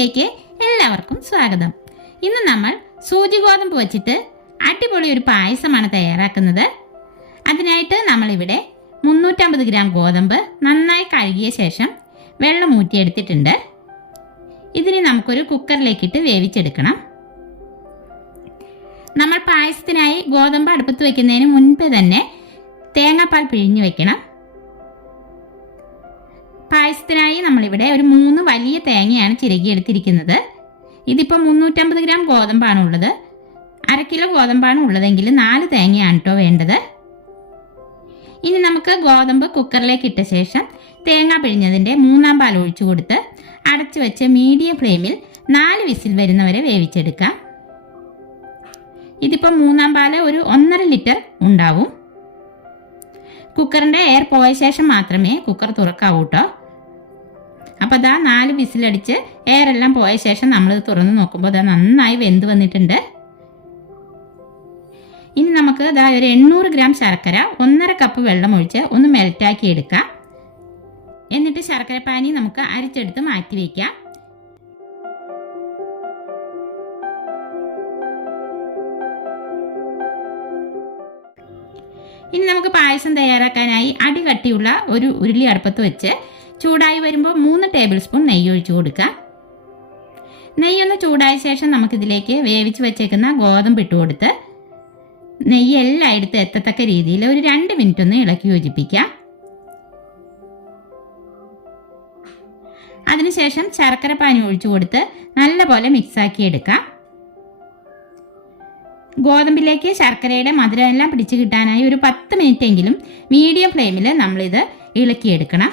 ഡിഷസിലേക്ക് എല്ലാവർക്കും സ്വാഗതം. ഇന്ന് നമ്മൾ സൂചി ഗോതമ്പ് വച്ചിട്ട് അടിപൊളി ഒരു പായസമാണ് തയ്യാറാക്കുന്നത്. അതിനായിട്ട് നമ്മളിവിടെ 350 ഗ്രാം ഗോതമ്പ് നന്നായി കഴുകിയ ശേഷം വെള്ളം ഊറ്റിയെടുത്തിട്ടുണ്ട്. ഇതിന് നമുക്കൊരു കുക്കറിലേക്കിട്ട് വേവിച്ചെടുക്കണം. നമ്മൾ പായസത്തിനായി ഗോതമ്പ് അടുപ്പത്ത് വയ്ക്കുന്നതിന് മുൻപ് തന്നെ തേങ്ങാപ്പാൽ പിഴിഞ്ഞു വെക്കണം. പായസത്തിനായി നമ്മളിവിടെ ഒരു 3 വലിയ തേങ്ങയാണ് ചിരകിയെടുത്തിരിക്കുന്നത്. ഇതിപ്പോൾ 350 ഗ്രാം ഗോതമ്പാണ് ഉള്ളത്. 1/2 കിലോ ഗോതമ്പാണ് ഉള്ളതെങ്കിൽ 4 തേങ്ങയാണ് കേട്ടോ വേണ്ടത്. ഇനി നമുക്ക് ഗോതമ്പ് കുക്കറിലേക്ക് ഇട്ട ശേഷം തേങ്ങ പിഴിഞ്ഞതിൻ്റെ 3-ാം പാൽ ഒഴിച്ചു കൊടുത്ത് അടച്ചു വെച്ച് മീഡിയം ഫ്ലെയിമിൽ 4 വിസിൽ വരുന്നവരെ വേവിച്ചെടുക്കാം. ഇതിപ്പോൾ 3-ാം പാൽ ഒരു 1.5 ലിറ്റർ ഉണ്ടാവും. കുക്കറിൻ്റെ എയർ പോയ ശേഷം മാത്രമേ കുക്കർ തുറക്കാവൂ കേട്ടോ. അപ്പോൾ അതാ 4 വിസിലടിച്ച് എയർ എല്ലാം പോയ ശേഷം നമ്മളിത് തുറന്ന് നോക്കുമ്പോൾ അതാ നന്നായി വെന്ത് വന്നിട്ടുണ്ട്. ഇനി നമുക്ക് ഇതാ ഒരു 800 ഗ്രാം ശർക്കര 1.5 കപ്പ് വെള്ളം ഒഴിച്ച് ഒന്ന് മെൽറ്റാക്കി എടുക്കാം. എന്നിട്ട് ശർക്കര പാനി നമുക്ക് അരിച്ചെടുത്ത് മാറ്റി വയ്ക്കാം. ഇനി നമുക്ക് പായസം തയ്യാറാക്കാനായി അടികട്ടിയുള്ള ഒരു ഉരുളി അടുപ്പത്ത് വെച്ച് ചൂടായി വരുമ്പോൾ 3 ടേബിൾ സ്പൂൺ നെയ്യ് ഒഴിച്ചു കൊടുക്കാം. നെയ്യൊന്ന് ചൂടായ ശേഷം നമുക്കിതിലേക്ക് വേവിച്ച് വെച്ചേക്കുന്ന ഗോതമ്പ് ഇട്ട് കൊടുത്ത് നെയ്യ് എല്ലായിടത്തും എത്തത്തക്ക രീതിയിൽ ഒരു 2 മിനിറ്റ് ഒന്ന് ഇളക്കി യോജിപ്പിക്കാം. അതിനുശേഷം ശർക്കര പാനി ഒഴിച്ചു കൊടുത്ത് നല്ലപോലെ മിക്സാക്കി എടുക്കാം. ഗോതമ്പിലേക്ക് ശർക്കരയുടെ മധുരം എല്ലാം പിടിച്ചു കിട്ടാനായി ഒരു 10 മിനിറ്റ് എങ്കിലും മീഡിയം ഫ്ലെയിമിൽ നമ്മളിത് ഇളക്കിയെടുക്കണം.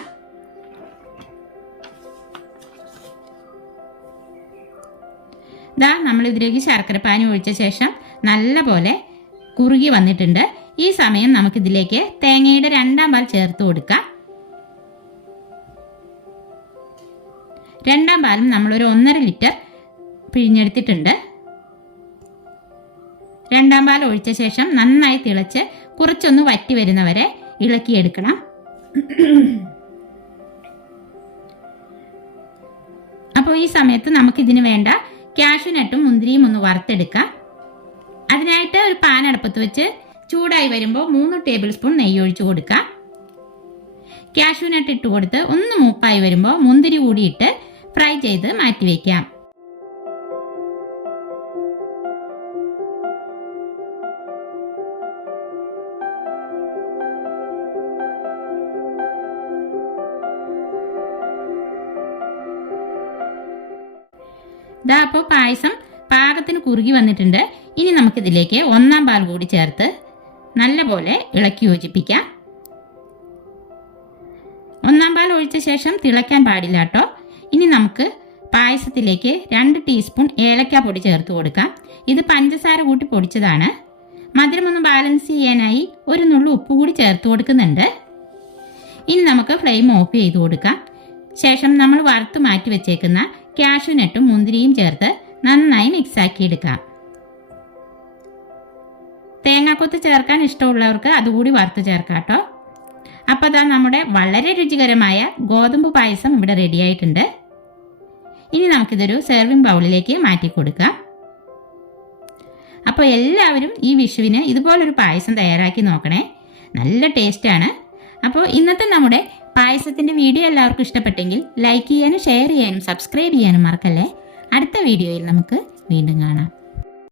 ഇതാ നമ്മളിതിലേക്ക് ശർക്കര പാനി ഒഴിച്ച ശേഷം നല്ലപോലെ കുറുകി വന്നിട്ടുണ്ട്. ഈ സമയം നമുക്കിതിലേക്ക് തേങ്ങയുടെ 2-ാം പാൽ ചേർത്ത് കൊടുക്കാം. 2-ാം പാലും നമ്മളൊരു 1.5 ലിറ്റർ പിഴിഞ്ഞെടുത്തിട്ടുണ്ട്. 2-ാം പാൽ ഒഴിച്ച ശേഷം നന്നായി തിളച്ച് കുറച്ചൊന്ന് വറ്റി വരുന്നവരെ ഇളക്കിയെടുക്കണം. അപ്പോൾ ഈ സമയത്ത് നമുക്കിതിന് വേണ്ട കാഷ്യൂനട്ടും മുന്തിരിയും ഒന്ന് വറുത്തെടുക്കാം. അതിനായിട്ട് ഒരു പാൻ അടുപ്പത്ത് വെച്ച് ചൂടായി വരുമ്പോൾ 3 ടേബിൾ സ്പൂൺ നെയ്യ് ഒഴിച്ചു കൊടുക്കാം. കാഷ്യൂനട്ട് ഇട്ട് കൊടുത്ത് ഒന്ന് മൂപ്പായി വരുമ്പോൾ മുന്തിരി കൂടി ഇട്ട് ഫ്രൈ ചെയ്ത് മാറ്റി വയ്ക്കാം. ഇതാ അപ്പോൾ പായസം പാകത്തിന് കുറുകി വന്നിട്ടുണ്ട്. ഇനി നമുക്കിതിലേക്ക് 1-ാം പാൽ കൂടി ചേർത്ത് നല്ലപോലെ ഇളക്കി യോജിപ്പിക്കാം. 1-ാം പാൽ ഒഴിച്ച ശേഷം തിളയ്ക്കാൻ പാടില്ല കേട്ടോ. ഇനി നമുക്ക് പായസത്തിലേക്ക് 2 ടീസ്പൂൺ ഏലക്കാപ്പൊടി ചേർത്ത് കൊടുക്കാം. ഇത് പഞ്ചസാര കൂട്ടി പൊടിച്ചതാണ്. മധുരമൊന്ന് ബാലൻസ് ചെയ്യാനായി ഒരു നുള്ളു ഉപ്പ് കൂടി ചേർത്ത് കൊടുക്കുന്നുണ്ട്. ഇനി നമുക്ക് ഫ്ലെയിം ഓഫ് ചെയ്ത് കൊടുക്കാം. ശേഷം നമ്മൾ വറുത്ത് മാറ്റി വെച്ചേക്കുന്ന കാഷ്യൂനട്ടും മുന്തിരിയും ചേർത്ത് നന്നായി മിക്സാക്കി എടുക്കാം. തേങ്ങാക്കൊത്ത് ചേർക്കാൻ ഇഷ്ടമുള്ളവർക്ക് അതുകൂടി വറുത്ത് ചേർക്കാം കേട്ടോ. അപ്പോൾ അതാ നമ്മുടെ വളരെ രുചികരമായ ഗോതമ്പ് പായസം ഇവിടെ റെഡി ആയിട്ടുണ്ട്. ഇനി നമുക്കിതൊരു സെർവിങ് ബൗളിലേക്ക് മാറ്റി കൊടുക്കാം. അപ്പോൾ എല്ലാവരും ഈ വിഷുവിന് ഇതുപോലൊരു പായസം തയ്യാറാക്കി നോക്കണേ. നല്ല ടേസ്റ്റാണ്. അപ്പോൾ ഇന്നത്തെ നമ്മുടെ പായസത്തിൻ്റെ വീഡിയോ എല്ലാവർക്കും ഇഷ്ടപ്പെട്ടെങ്കിൽ ലൈക്ക് ചെയ്യാനും ഷെയർ ചെയ്യാനും സബ്സ്ക്രൈബ് ചെയ്യാനും മറക്കല്ലേ. അടുത്ത വീഡിയോയിൽ നമുക്ക് വീണ്ടും കാണാം.